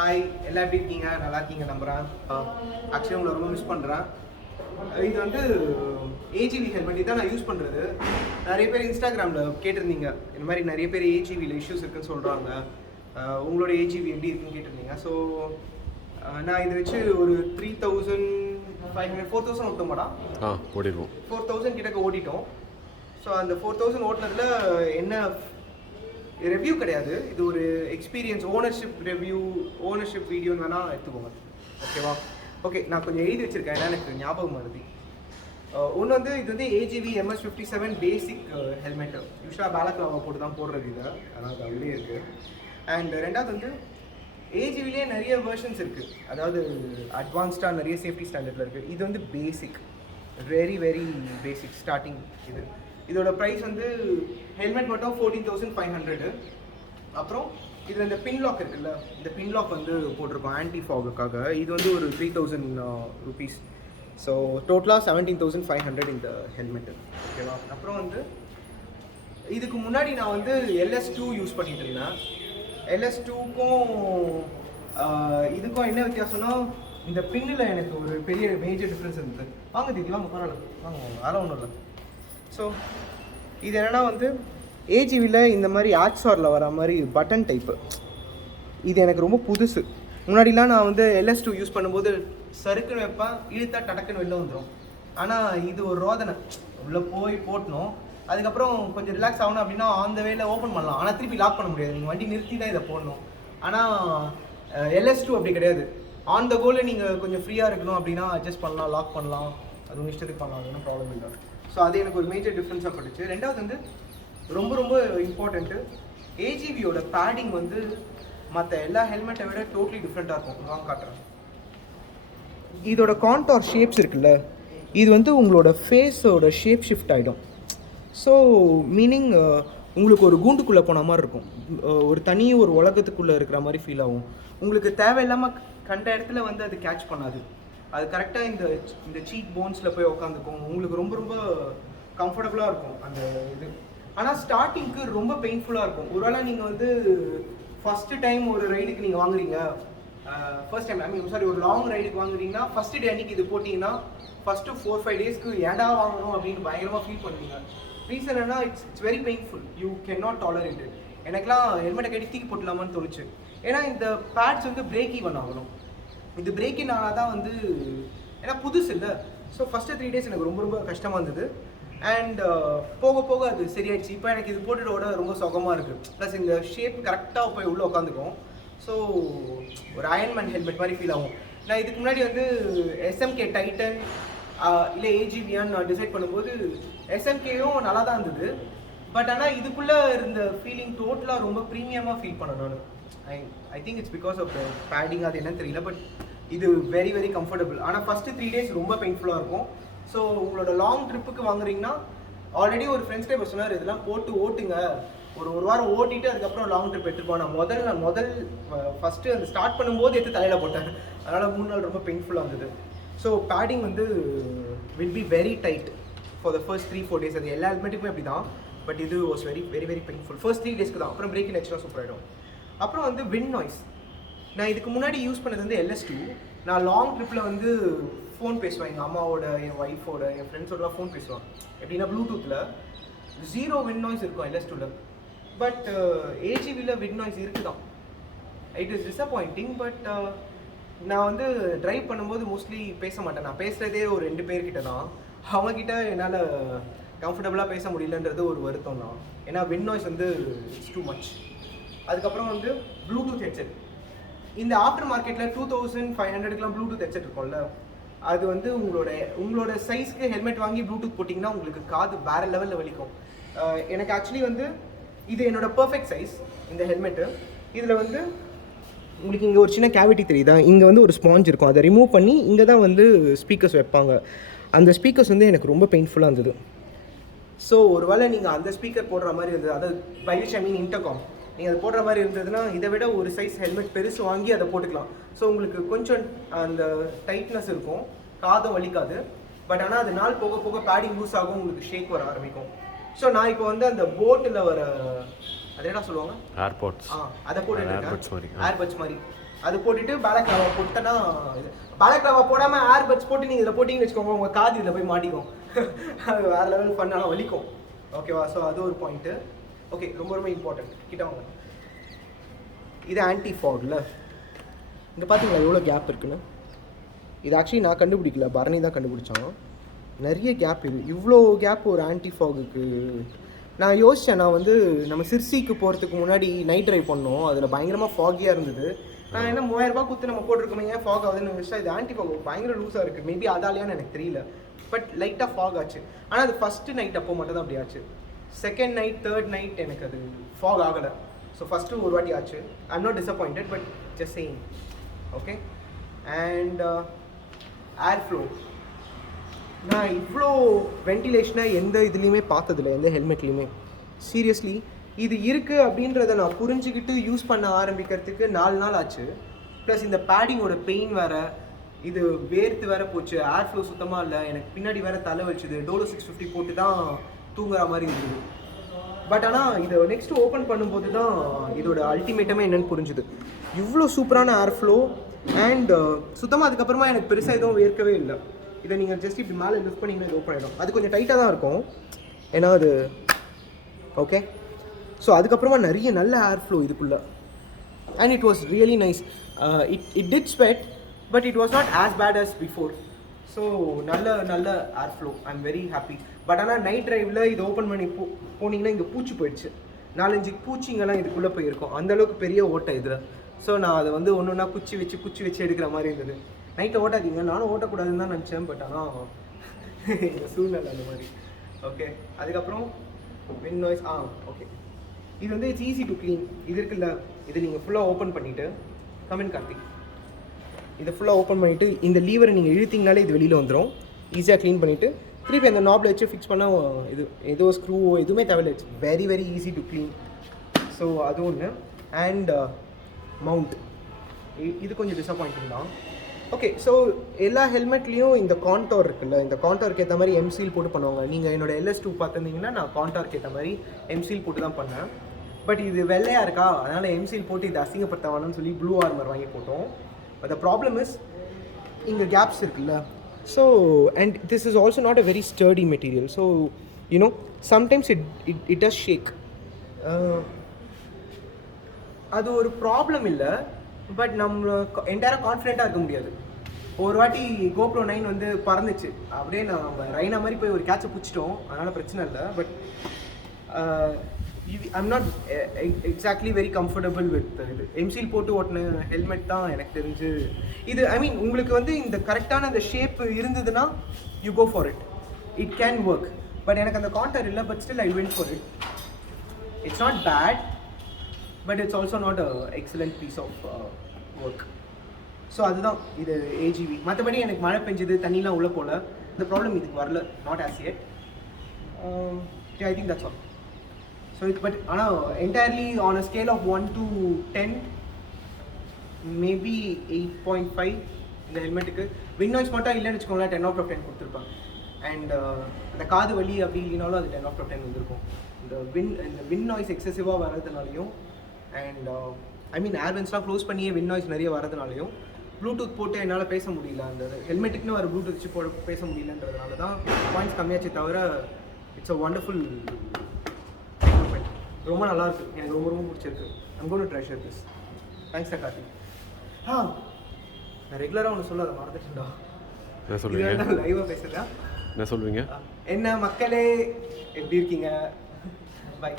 Hi, எல்லாம் எப்படி இருக்கீங்க? நல்லா இருக்கீங்க நம்புகிறேன். ஆக்சுவலி உங்களை ரொம்ப மிஸ் பண்ணுறேன். இது வந்து ஏஜிவி ஹெல்மெட் தான் நான் யூஸ் பண்ணுறது. நிறைய பேர் இன்ஸ்டாகிராமில் கேட்டிருந்தீங்க, இந்த மாதிரி நிறைய பேர் ஏஜிவியில் இஷ்யூஸ் இருக்குன்னு சொல்கிறாங்க, உங்களோட ஏஜிவி எப்படி இருக்குன்னு கேட்டிருந்தீங்க. ஸோ நான் இதை வச்சு ஒரு 3500 4000 ஓட்டோமாடா ஓடிடுவோம். 4000 கிட்டக்க ஓடிட்டோம். ஸோ அந்த 4000 ஓட்டினதில் என்ன ரிவ்யூ கிடையாது, இது ஒரு எக்ஸ்பீரியன்ஸ், ஓனர்ஷிப் வீடியோன்னு வேணால் எடுத்துக்கோங்க. ஓகேவா? ஓகே, நான் கொஞ்சம் எழுதி வச்சுருக்கேன், ஏன்னா எனக்கு ஞாபகம் வருது. ஒன்று வந்து இது வந்து ஏஜிவி MS57 பேசிக் ஹெல்மெட்டு. யூஸ்வலாக பேலக்லாவை போட்டு தான் போடுறது இது, அதனால் அது அப்படியே இருக்குது. அண்ட் ரெண்டாவது வந்து ஏஜிவிலே நிறைய வெர்ஷன்ஸ் இருக்குது, அதாவது அட்வான்ஸ்டாக நிறைய சேஃப்டி ஸ்டாண்டர்டில் இருக்குது. இது வந்து பேசிக், வெரி வெரி பேசிக் ஸ்டார்டிங். இதோட ப்ரைஸ் வந்து ஹெல்மெட் மட்டும் 14,500. அப்புறம் இதில் இந்த பின் லாக் இருக்குல்ல, இந்த பின் லாக் வந்து போட்டிருக்கோம் ஆன்டி ஃபாகுக்காக. இது வந்து ஒரு 3,000 rupees. ஸோ டோட்டலாக 17,500 இந்த ஹெல்மெட்டு. ஓகேவா? அப்புறம் வந்து இதுக்கு முன்னாடி நான் வந்து LS2 யூஸ் பண்ணிட்டு இருந்தேன். LS2க்கும் இதுக்கும் என்ன வித்தியாசம்னா, இந்த பின்னில் எனக்கு ஒரு பெரிய மேஜர் டிஃப்ரென்ஸ் இருந்தது. வாங்க தீதி, வாங்க, பரவாயில்ல, வாங்க, அதெல்லாம் ஒன்றும் இல்லை. ஸோ இது என்னென்னா வந்து ஏஜிவியில் இந்த மாதிரி ஆக்ஸாரில் வர மாதிரி பட்டன் டைப்பு, இது எனக்கு ரொம்ப புதுசு. முன்னாடிலாம் நான் வந்து LS2 யூஸ் பண்ணும்போது சறுக்குன்னு வைப்பேன், இழுத்தா டடக்குன்னு வெளில வந்துடும். ஆனால் இது ஒரு ரோதனை, உள்ளே போய் போட்டணும், அதுக்கப்புறம் கொஞ்சம் ரிலாக்ஸ் ஆகணும் அப்படின்னா அந்த வேல ஓப்பன் பண்ணலாம், ஆனால் திருப்பி லாக் பண்ண முடியாது, நீங்கள் வண்டி நிறுத்தி தான் இதை போடணும். ஆனால் LS2 அப்படி கிடையாது. ஆன் த கோலில் நீங்கள் கொஞ்சம் ஃப்ரீயாக இருக்கணும் அப்படின்னா அட்ஜஸ்ட் பண்ணலாம், லாக் பண்ணலாம், அது ஒன்று இஷ்டத்துக்கு பண்ணலாம், அது ஒன்றும் ப்ராப்ளம் இல்லை. ஸோ அது எனக்கு ஒரு மேஜர் டிஃப்ரென்ஸாக பட்டுச்சு. ரெண்டாவது வந்து ரொம்ப ரொம்ப இம்பார்ட்டண்ட்டு, ஏஜிவியோட பேடிங் வந்து மற்ற எல்லா ஹெல்மெட்டை விட டோட்டலி டிஃப்ரெண்ட்டாக இருக்கும். நான் காட்டுறேன். இதோட கான்டார் ஷேப்ஸ் இருக்குல்ல, இது வந்து உங்களோட ஃபேஸோட ஷேப் ஷிஃப்ட் ஆகிடும். ஸோ மீனிங் உங்களுக்கு ஒரு கூண்டுக்குள்ளே போன மாதிரி இருக்கும், ஒரு தனி ஒரு உலகத்துக்குள்ளே இருக்கிற மாதிரி ஃபீல் ஆகும். உங்களுக்கு தேவையில்லாமல் கண்ட இடத்துல வந்து அது கேட்ச் பண்ணாது, அது கரெக்டாக இந்த சீக் போன்ஸில் போய் உட்காந்துக்கும். உங்களுக்கு ரொம்ப ரொம்ப கம்ஃபர்டபுளாக இருக்கும் அந்த இது. ஆனால் ஸ்டார்டிங்க்கு ரொம்ப பெயின்ஃபுல்லாக இருக்கும். ஒருவேளை நீங்கள் வந்து ஃபஸ்ட்டு டைம் ஒரு ரைடுக்கு நீங்கள் வாங்குறீங்க, ஒரு லாங் ரைடுக்கு வாங்குறீங்கன்னா ஃபஸ்ட்டு டே அன்றைக்கி இது போட்டிங்கன்னா ஃபஸ்ட்டு 4-5 டேஸ்க்கு ஏன்டா வாங்கணும் அப்படின்னு பயங்கரமாக ஃபீல் பண்ணுவீங்க. ரீசன் என்னன்னா, it's very painful, you can not tolerate it. எனக்குலாம் ஹெல்மெட்டை கட்டி தூக்கி போட்டலாமான்னு தோணுச்சு. ஏன்னா இந்த பேட்ஸ் வந்து பிரேக் ஈவன் ஆகணும். இது பிரேக் இன் ஆனால் தான் வந்து, ஏன்னா புதுசு இல்லை. ஸோ ஃபஸ்ட்டு 3 days எனக்கு ரொம்ப ரொம்ப கஷ்டமாக இருந்தது. அண்ட் போக போக அது சரியாயிடுச்சு. இப்போ எனக்கு இது போட்டுட்டோட ரொம்ப சுகமாக இருக்குது. ப்ளஸ் இந்த ஷேப் கரெக்டாக போய் உள்ளே உட்காந்துக்கும். ஸோ ஒரு அயன்மேன் ஹெல்மெட் மாதிரி ஃபீல் ஆகும். நான் இதுக்கு முன்னாடி வந்து SMK டைட்டன் இல்லை ஏஜிவியான்னு நான் டிசைட் பண்ணும்போது SMKயும் நல்லா தான் இருந்தது. பட் ஆனால் இதுக்குள்ளே இருந்த ஃபீலிங் டோட்டலாக ரொம்ப ப்ரீமியமாக ஃபீல் பண்ணேன் நான். I think it's because of the padding, அது என்னன்னு தெரியல. பட் இது வெரி வெரி கம்ஃபர்டபுள். ஆனால் ஃபஸ்ட்டு 3 days ரொம்ப பெயின்ஃபுல்லாக இருக்கும். ஸோ உங்களோட லாங் ட்ரிப்புக்கு வாங்குறீங்கன்னா, ஆல்ரெடி ஒரு ஃப்ரெண்ட்ஸ்டே இப்போ சொன்னார், இதெல்லாம் போட்டு ஓட்டுங்க, ஒரு வாரம் ஓட்டிட்டு அதுக்கப்புறம் லாங் ட்ரிப் எடுத்துருப்போம். நான் முதல் ஃபஸ்ட்டு அந்த ஸ்டார்ட் பண்ணும்போது எடுத்து தலையில் போட்டேன், அதனால் 3 நாள் ரொம்ப பெயின்ஃபுல்லாக இருந்தது. ஸோ பேடிங் வந்து will be very tight for the first 3-4 days. அது எல்லா ஹெல்மெட்டுக்குமே அப்படி தான். பட் இது was very very very painful first 3 daysக்கு தான். அப்புறம் பிரேக் ஆச்சுன்னா சூப்பர் ஆகிடும். அப்புறம் வந்து விண்ட் நாய்ஸ். நான் இதுக்கு முன்னாடி யூஸ் பண்ணது வந்து LS2. நான் லாங் ட்ரிப்பில் வந்து ஃபோன் பேசுவேன், எங்கள் அம்மாவோட, என் ஒய்ஃபோட, என் ஃப்ரெண்ட்ஸோடலாம் ஃபோன் பேசுவேன். எப்படின்னா ப்ளூடூத்தில் 0 விண்ட் நாய்ஸ் இருக்கும் LS2வில். பட் ஏஜிவியில் விண்ட் நாய்ஸ் இருக்குது தான். It is disappointing. பட் நான் வந்து ட்ரைவ் பண்ணும்போது மோஸ்ட்லி பேச மாட்டேன். நான் பேசுகிறதே ஒரு 2 பேர்கிட்ட தான். அவங்கக்கிட்ட என்னால் கம்ஃபர்டபுளாக பேச முடியலன்றது ஒரு வருத்தம் தான். ஏன்னா விண்ட் நாய்ஸ் வந்து இட்ஸ் டூ மச். அதுக்கப்புறம் வந்து ப்ளூடூத் ஹெட்செட். இந்த ஆஃப்டர் மார்க்கெட்டில் 2,500க்குலாம் ப்ளூடூத் ஹெட்செட் இருக்கும்ல, அது வந்து உங்களோட சைஸ்க்கு ஹெல்மெட் வாங்கி ப்ளூடூத் போட்டிங்கன்னா உங்களுக்கு காது வேறு லெவலில் வலிக்கும். எனக்கு ஆக்சுவலி வந்து இது என்னோட பர்ஃபெக்ட் சைஸ் இந்த ஹெல்மெட்டு. இதில் வந்து உங்களுக்கு இங்கே ஒரு சின்ன கேவிட்டி தெரியுதா, இங்கே வந்து ஒரு ஸ்பாஞ்ச் இருக்கும், அதை ரிமூவ் பண்ணி இங்கே தான் வந்து ஸ்பீக்கர்ஸ் வைப்பாங்க. அந்த ஸ்பீக்கர்ஸ் வந்து எனக்கு ரொம்ப பெயின்ஃபுல்லாக இருந்தது. ஸோ ஒரு வேளை நீங்கள் அந்த ஸ்பீக்கர் போடுற மாதிரி இருந்தது, அதாவது by which I mean intercom, நீங்கள் அதை போடுற மாதிரி இருந்ததுன்னா இதை விட ஒரு சைஸ் ஹெல்மெட் பெருசு வாங்கி அதை போட்டுக்கலாம். ஸோ உங்களுக்கு கொஞ்சம் அந்த டைட்னஸ் இருக்கும், காதும் வலிக்காது. பட் ஆனால் அது நாள் போக போக பேடிங் லூஸ் ஆகும், உங்களுக்கு ஷேக் வர ஆரம்பிக்கும். ஸோ நான் இப்போ வந்து அந்த போட்டில் வர அது என்ன சொல்லுவாங்க, ஏர்போர்ட்ஸ், அதை போட்டுருக்கேன், ஏர்பட்ஸ் மாதிரி. அது போட்டுட்டு பேலக்லாவா போட்டேன்னா இது பேலக்லாவா போடாமல் ஏர்பட்ஸ் போட்டு நீங்கள் இதில் போட்டிங்கன்னு வச்சுக்கோங்க உங்கள் காது இதில் போய் மாட்டிக்கும். அது வேறு லெவல் பண்ணாலும் வலிக்கும். ஓகேவா? ஸோ அது ஒரு பாயிண்ட்டு. ஓகே, ரொம்ப ரொம்ப இம்பார்ட்டன்ட். கிட்ட வாங்க. இது ஆன்டி ஃபாக்ல இந்த பார்த்தீங்களா எவ்வளோ கேப் இருக்குன்னு. இது ஆக்சுவலி நான் கண்டுபிடிக்கல, பரணி தான் கண்டுபிடிச்சான். நிறைய கேப் இது. இவ்வளோ கேப் ஒரு ஆன்டி ஃபாகுக்கு. நான் யோசித்தேன், நான் வந்து நம்ம சிர்சிக்கு போகிறதுக்கு முன்னாடி நைட் ட்ரைவ் பண்ணோம். அதில் பயங்கரமாக ஃபாகியாக இருந்தது. நான் என்ன 3000 கொடுத்து நம்ம போட்டிருக்கோமே ஏன் ஃபாக் ஆகுதுன்னு யோசிச்சா இது ஆன்டி ஃபாக் பயங்கர லூஸாக இருக்குது. மேபி அதாலையான்னு எனக்கு தெரியல. பட் லைட்டாக ஃபாக் ஆச்சு. ஆனால் அது ஃபஸ்ட்டு நைட் அப்போ மட்டும் தான் அப்படி ஆச்சு. செகண்ட் நைட், தேர்ட் நைட் எனக்கு அது ஃபாக் ஆகலை. ஸோ ஃபஸ்ட்டு ஒரு வாட்டி ஆச்சு. I am not disappointed, but just saying. Okay. And air flow. நான் இவ்வளோ வென்டிலேஷனை எந்த இதுலேயுமே பார்த்ததில்ல, எந்த ஹெல்மெட்லேயுமே. சீரியஸ்லி இது இருக்குது அப்படின்றத நான் புரிஞ்சுக்கிட்டு யூஸ் பண்ண ஆரம்பிக்கிறதுக்கு 4 நாள் ஆச்சு. ப்ளஸ் இந்த பேடிங்கோட பெயின் வேறு, இது வேர்த்து வேறு போச்சு, ஏர் ஃப்ளோ சுத்தமாக இல்லை, எனக்கு பின்னாடி வேறு தலை வச்சுது. டோலோ 650 போட்டு தான் தூங்குற மாதிரி இருந்தது. பட் ஆனால் இதை நெக்ஸ்ட்டு ஓப்பன் பண்ணும்போது தான் இதோட அல்டிமேட்டமே என்னென்னு புரிஞ்சுது. இவ்வளோ சூப்பரான ஏர் ஃப்ளோ அண்ட் சுத்தமாக அதுக்கப்புறமா எனக்கு பெருசாக எதுவும் வேர்க்கவே இல்லை. இதை நீங்கள் ஜஸ்ட் இப்படி மேலே லிஃப்ட் பண்ணிங்கன்னா இது ஓப்பன் ஆகிடும். அது கொஞ்சம் டைட்டாக தான் இருக்கும் ஏன்னா அது ஓகே. ஸோ அதுக்கப்புறமா நிறைய நல்ல ஏர் ஃப்ளோ இதுக்குள்ளே. And it was really nice. It did sweat but it was not as bad as before. So நல்ல air flow. I am very happy. But ஆனால் நைட் ட்ரைவில் இது ஓப்பன் பண்ணி போனீங்கன்னா இங்கே பூச்சி போயிடுச்சு. 4-5 பூச்சிங்கெல்லாம் இதுக்குள்ளே போயிருக்கும். அந்தளவுக்கு பெரிய ஓட்டை இதில். ஸோ நான் அதை வந்து ஒன்று ஒன்றா குச்சி வச்சு எடுக்கிற மாதிரி இருந்தது. நைட்டை ஓட்டாதீங்க, நானும் ஓட்டக்கூடாதுன்னு தான் நினச்சேன். பட் ஆனால் எங்கள் சூழ்நிலை அந்த மாதிரி. ஓகே. அதுக்கப்புறம் விண்ட் நாய்ஸ். ஓகே. இது வந்து இட்ஸ் ஈஸி டு க்ளீன். இது இருக்குல்ல, இது நீங்கள் ஃபுல்லாக ஓப்பன் பண்ணிவிட்டு கமெண்ட் கார்த்திக் இதை ஃபுல்லாக ஓப்பன் பண்ணிவிட்டு இந்த லீவரை நீங்கள் இழுத்திங்கனாலே இது வெளியில் வந்துடும். ஈஸியாக க்ளீன் பண்ணிவிட்டு திருப்பி அந்த நாபில் வச்சு ஃபிக்ஸ் பண்ணால் இது ஏதோ ஸ்க்ரூவோ எதுவுமே தேவையில்லை. It's very very easy to clean. So அது ஒன்று. அண்ட் மவுண்ட் இது கொஞ்சம் டிசப்பாயிண்டிங் தான். ஓகே. ஸோ எல்லா ஹெல்மெட்லேயும் இந்த கான்டோர் இருக்குல்ல, இந்த கான்டோருக்கு ஏற்ற மாதிரி எம்சீல் போட்டு பண்ணுவாங்க. நீங்கள் என்னோட LS2 பார்த்துருந்தீங்கன்னா நான் கான்டோருக்கு ஏற்ற மாதிரி எம்சீல் போட்டு தான் பண்ணேன். பட் இது வெள்ளையாக இருக்கா, அதனால் எம்சீல் போட்டு இதை அசிங்கப்படுத்த வேணும்னு சொல்லி ப்ளூ ஆர்மர் வாங்கி போட்டோம். பட் த ப்ராப்ளம் இஸ் இங்கே கேப்ஸ் இருக்குல்ல. So and this is also not a very sturdy material. So you know sometimes it does shake. அது ஒரு ப்ராப்ளம் இல்லை. பட் நம்ம என்டையராக கான்ஃபிடென்ட்டாக இருக்க முடியாது. ஒரு வாட்டி GoPro 9 வந்து பறந்துச்சு. அப்படியே நம்ம ரைனா மாதிரி போய் ஒரு கேட்சை பிடிச்சிட்டோம். அதனால் பிரச்சனை இல்லை. But I'm not exactly very comfortable with இது. எம்சீல் போட்டு ஓட்டின ஹெல்மெட் தான் எனக்கு தெரிஞ்சு இது. ஐ மீன் உங்களுக்கு வந்து இந்த கரெக்டான அந்த ஷேப் இருந்ததுன்னா you go for it. It can work. But எனக்கு அந்த கான்டர் இல்லை. But still I went for it. It's not bad but it's also not a excellent piece of work. So அதுதான் இது AGV. மற்றபடி எனக்கு மழை பெஞ்சது, தண்ணிலாம் உள்ளே போகல. இந்த ப்ராப்ளம் இதுக்கு வரல. Not as yet. I think that's all. So இது பட் ஆனால் entirely on a scale of 1 to 10 maybe 8.5 இந்த ஹெல்மெட்டுக்கு. விண்ட் நாய்ஸ் மட்டும் இல்லைன்னு வச்சுக்கோங்களேன் 10 out of 10 கொடுத்துருப்பேன். அண்ட் அந்த காது வலி அப்படி இல்லைனாலும் அது 10 out of 10 வந்திருக்கும். இந்த விண்ட் நாய்ஸ் எக்ஸசிவாக வர்றதுனாலையும் அண்ட் ஐ மீன் ஏர்வென்ஸ்லாம் க்ளோஸ் பண்ணியே விண்ட் நாய்ஸ் நிறைய வரதுனாலையும் ப்ளூடூத் போட்டு என்னால் பேச முடியல. அந்த ஹெல்மெட்டுக்குன்னு வர ப்ளூடூத் வச்சு பேச முடியலன்றதுனால தான் பாயிண்ட்ஸ் கம்மியாச்சு. தவிர இட்ஸ் அ வண்டர்ஃபுல் எக்யூப்மெண்ட். ரொம்ப நல்லாயிருக்கு. எனக்கு ரொம்ப ரொம்ப பிடிச்சிருக்கு. I'm going to treasure this. Thanks Karthik. நான் ரெகுலராக ஒன்று சொல்ல அதை மறந்துட்டேன்டா. என்ன சொல்லுவீங்க? லைவாக பேசுகிறேன். என்ன சொல்லுவீங்க? என்ன மக்களே எப்படி இருக்கீங்க? பை.